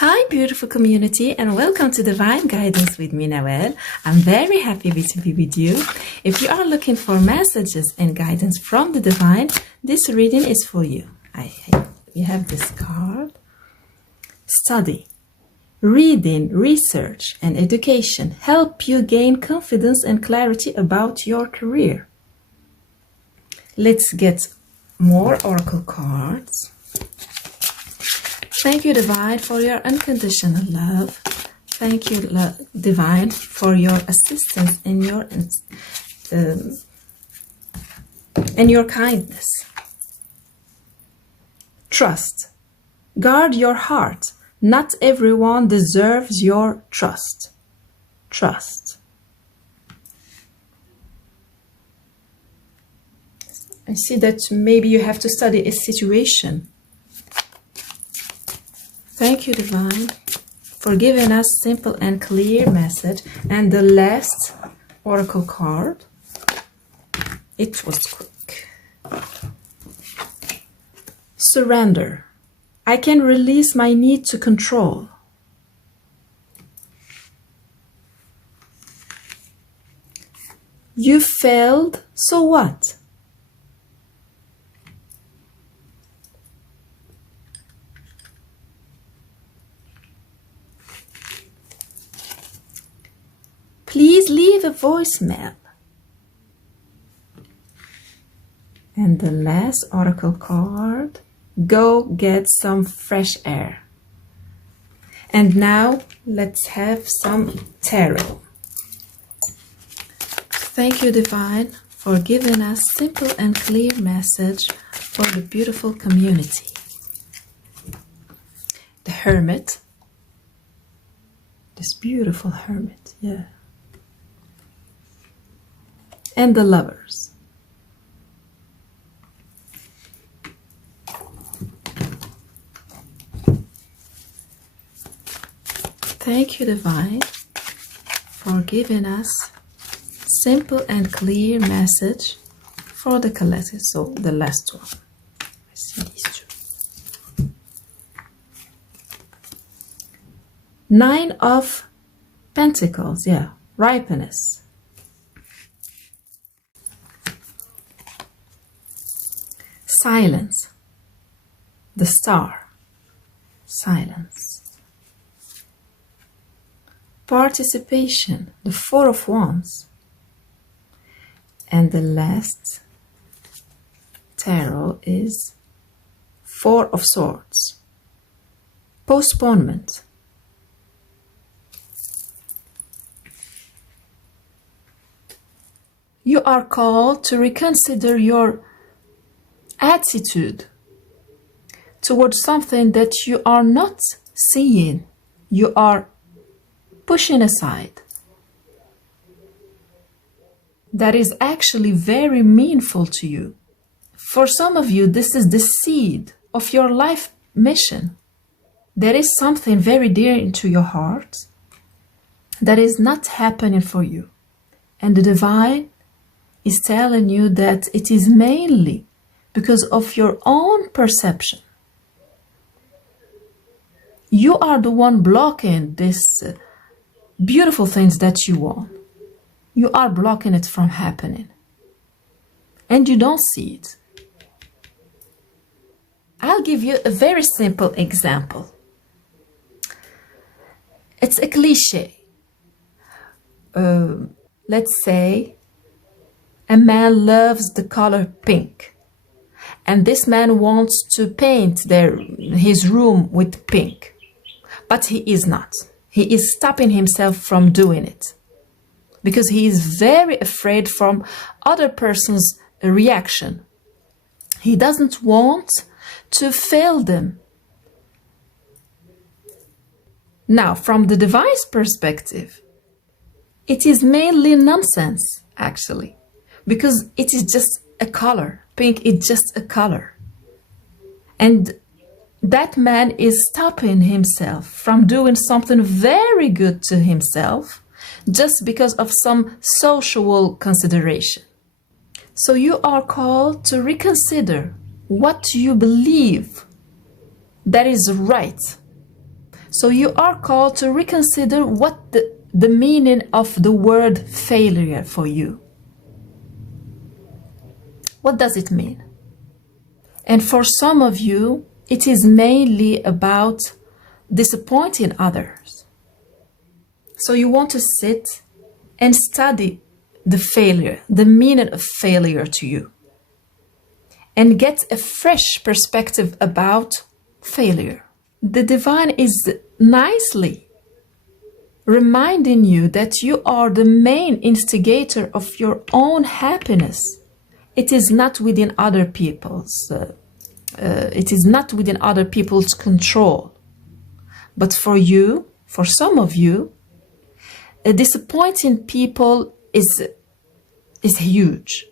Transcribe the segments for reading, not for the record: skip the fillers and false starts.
Hi, beautiful community, and welcome to Divine Guidance with me, Nawal. I'm very happy to be with you. If you are looking for messages and guidance from the Divine, this reading is for you. You have this card. Study, reading, research, and education help you gain confidence and clarity about your career. Let's get more oracle cards. Thank you, Divine, for your unconditional love. Thank you, Divine, for your assistance and your kindness. Trust. Guard your heart. Not everyone deserves your trust. Trust. I see that maybe you have to study a situation. Thank you, Divine, for giving us simple and clear message. And the last oracle card, it was quick. Surrender. I can release my need to control. You failed, so what? Please leave a voicemail. And the last oracle card, go get some fresh air. And now let's have some tarot. Thank you, Divine, for giving us simple and clear message for the beautiful community. The Hermit. This beautiful Hermit, yeah. And the Lovers. Thank you, Divine, for giving us simple and clear message for the collective. So the last one. I see these two. 9 of Pentacles, yeah, ripeness. Silence, the Star, silence. Participation, the 4 of Wands. And the last tarot is 4 of Swords. Postponement. You are called to reconsider your attitude towards something that you are not seeing, you are pushing aside. That is actually very meaningful to you. For some of you, this is the seed of your life mission. There is something very dear to your heart that is not happening for you. And the Divine is telling you that it is mainly because of your own perception. You are the one blocking this beautiful things that you want. You are blocking it from happening. And you don't see it. I'll give you a very simple example. It's a cliche. Let's say a man loves the color pink. And this man wants to paint his room with pink. But he is not. He is stopping himself from doing it. Because he is very afraid from other person's reaction. He doesn't want to fail them. Now, from the Divine's perspective, it is mainly nonsense, actually. Because it is just a color. Pink is just a color. And that man is stopping himself from doing something very good to himself just because of some social consideration. So you are called to reconsider what you believe that is right So you are called to reconsider what the meaning of the word failure for you. What does it mean? And for some of you, it is mainly about disappointing others. So you want to sit and study the failure, the meaning of failure to you, and get a fresh perspective about failure. The divine is nicely reminding you that you are the main instigator of your own happiness. It is not within other people's. It is not within other people's control. But for you, for some of you, disappointing people is huge.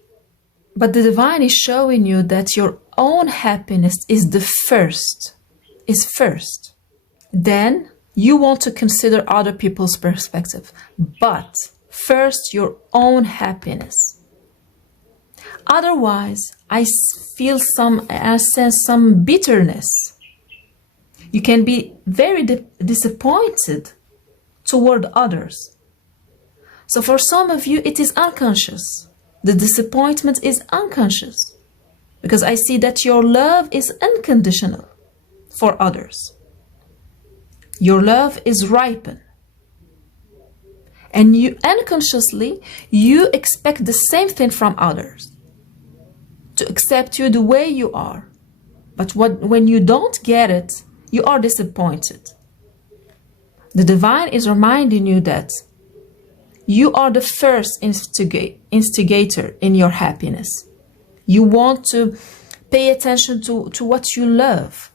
But the divine is showing you that your own happiness is first. Then you want to consider other people's perspective. But first, your own happiness. Otherwise, I sense some bitterness. You can be very disappointed toward others. So for some of you, it is unconscious. The disappointment is unconscious. Because I see that your love is unconditional for others. Your love is ripened. And you unconsciously, you expect the same thing from others. To accept you the way you are. But when you don't get it, you are disappointed. The divine is reminding you that you are the first instigator in your happiness. You want to pay attention to what you love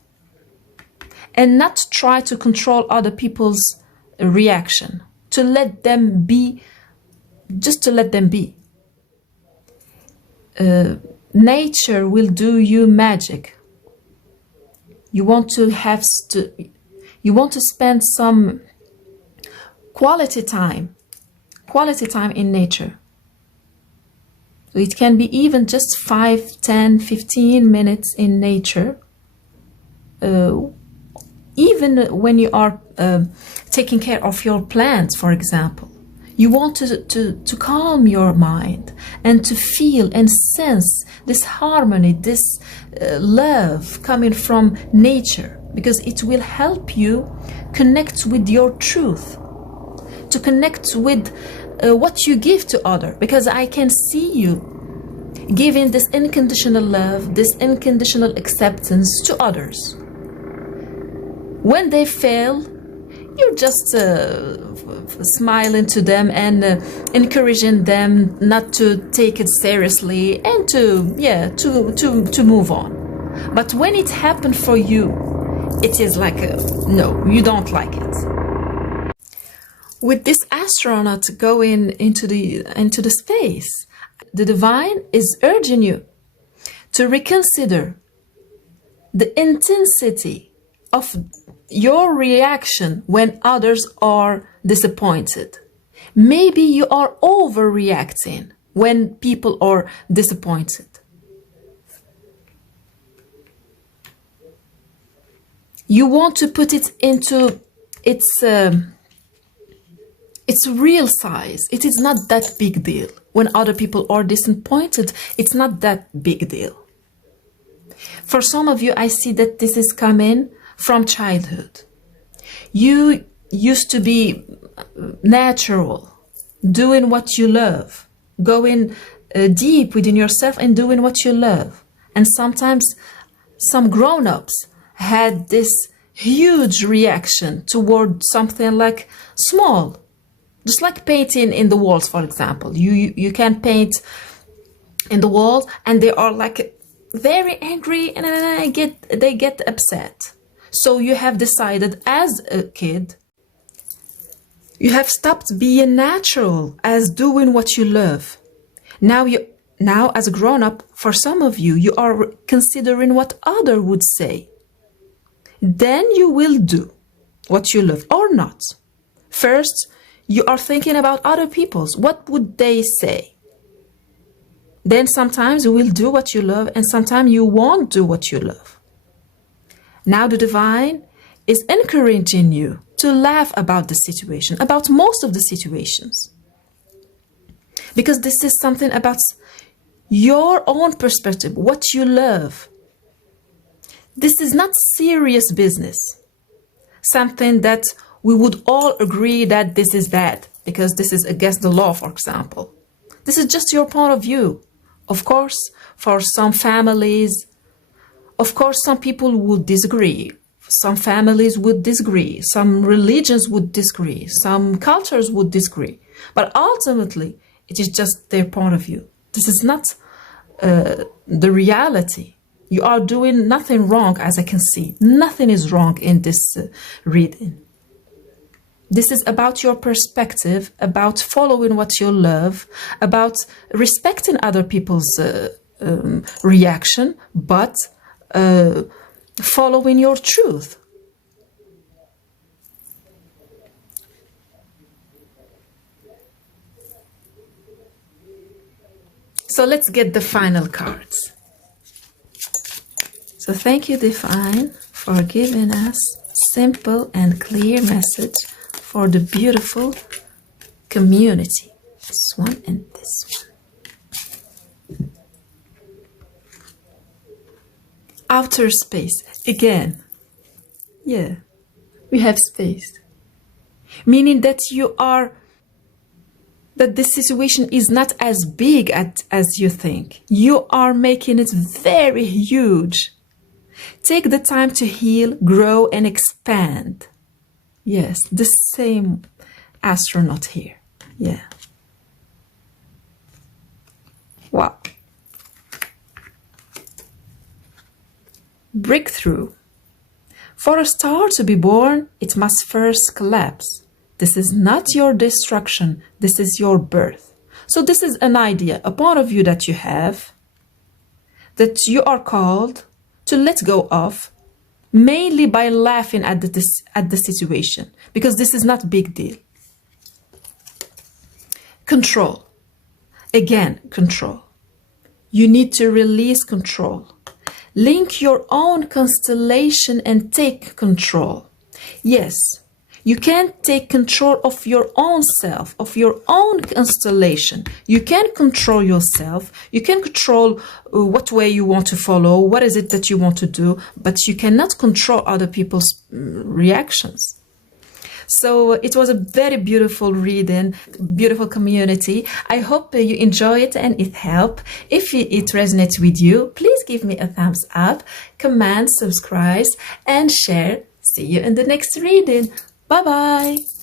and not try to control other people's reaction, to let them be, just to let them be. Nature will do you magic. You want to spend some quality time in nature. So it can be even just 5, 10, 15 minutes in nature. Even when you are taking care of your plants, for example. You want to calm your mind and to feel and sense this harmony, this love coming from nature, because it will help you connect with your truth, to connect with what you give to others, because I can see you giving this unconditional love, this unconditional acceptance to others. When they fail, you're just smiling to them and encouraging them not to take it seriously and to move on. But when it happened for you, it is like no, you don't like it. With this astronaut going into the space, the divine is urging you to reconsider the intensity of your reaction when others are disappointed. Maybe you are overreacting when people are disappointed. You want to put it into its real size. It is not that big deal. When other people are disappointed, it's not that big deal. For some of you, I see that this is coming from childhood. You used to be natural, doing what you love, going deep within yourself and doing what you love. And sometimes some grown-ups had this huge reaction toward something like small, just like painting in the walls, for example. You can paint in the wall and they are like very angry and they get upset. So you have decided as a kid, you have stopped being natural as doing what you love. Now as a grown-up, for some of you, you are considering what others would say. Then you will do what you love or not. First, you are thinking about other people's. What would they say? Then sometimes you will do what you love and sometimes you won't do what you love. Now the divine is encouraging you to laugh about the situation, about most of the situations. Because this is something about your own perspective, what you love. This is not serious business. Something that we would all agree that this is bad because this is against the law, for example. This is just your point of view. Of course, for some families, of course, some people would disagree. Some families would disagree. Some religions would disagree. Some cultures would disagree. But ultimately, it is just their point of view. This is not the reality. You are doing nothing wrong, as I can see. Nothing is wrong in this reading. This is about your perspective, about following what you love, about respecting other people's reaction, but following your truth. So let's get the final cards. So thank you, Divine, for giving us simple and clear message for the beautiful community. This one and this one. Outer space. Again. Yeah. We have space. Meaning that that this situation is not as big as you think. You are making it very huge. Take the time to heal, grow, and expand. Yes, the same astronaut here. Yeah. Wow. Breakthrough. For a star to be born, it must first collapse. This is not your destruction. This is your birth. So this is an idea, a point of view that you have, that you are called to let go of, mainly by laughing at the situation, because this is not a big deal. Control. Again, control. You need to release control. Link your own constellation and take control. Yes, you can take control of your own self, of your own constellation. You can control yourself. You can control what way you want to follow, what is it that you want to do, but you cannot control other people's reactions. So it was a very beautiful reading, beautiful community. I hope you enjoy it and it helped. If it resonates with you, please give me a thumbs up, comment, subscribe, and share. See you in the next reading. Bye-bye.